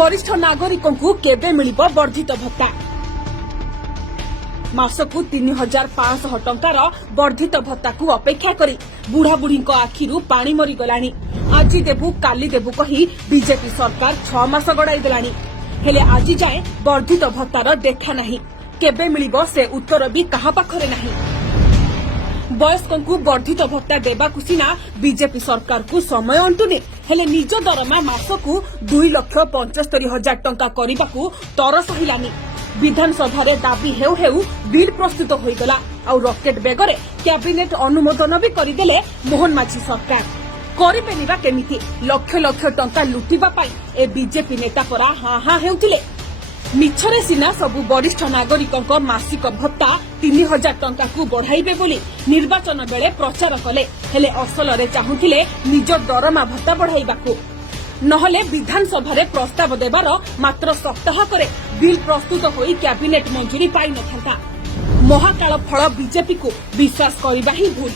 वरिष्ठ नागरिकों को केबे मिलिबो वर्धित भत्ता मासकू 3500 टंकार वर्धित भत्ता को अपेक्षा करी बुढ़ा बुढ़ी आखिरु पानी मरी गलानी। आज देबू काली देबू कही बीजेपी सरकार 6 मास गड़ाई देलानी हेले आज जाए वर्धित भत्तार देखा नहीं। केबे मिलिबो से उत्तर भी कहा पाखरे नहीं। वयस्कों को वर्धित भत्ता देबाकु सिना बीजेपी सरकार को समय अंटुनी हेले निज दरमा मासकू 2,75,000 टंका करबाकू तरस हिलानी। विधानसभा दाबी हेउ हेउ बिल प्रस्तुत होईगला आ रॉकेट बेगरे कैबिनेट अनुमोदन भी करदेले मोहन माझी सरकार। करिबेनि बा केमिति लक्ष लक्ष टंका लुटिबा पाई ए बीजेपी नेता परा हां हां हेउतिले। मिछरे सिना सबु वरिष्ठ नागरिकों मासिक भत्ता 3,000 टंका को बढ़ाइबे बोली निर्वाचन बेले प्रचार कले हेले असलरे चाहुथिले निज दरमा भत्ता बढ़ाइबाकू। नहले विधानसभा प्रस्ताव देवार मात्र सप्ताह करे बिल प्रस्तुत होई कैबिनेट मंजूरी पाई नथांता। महाकाल फल बीजेपी को विश्वास करबा ही भूल।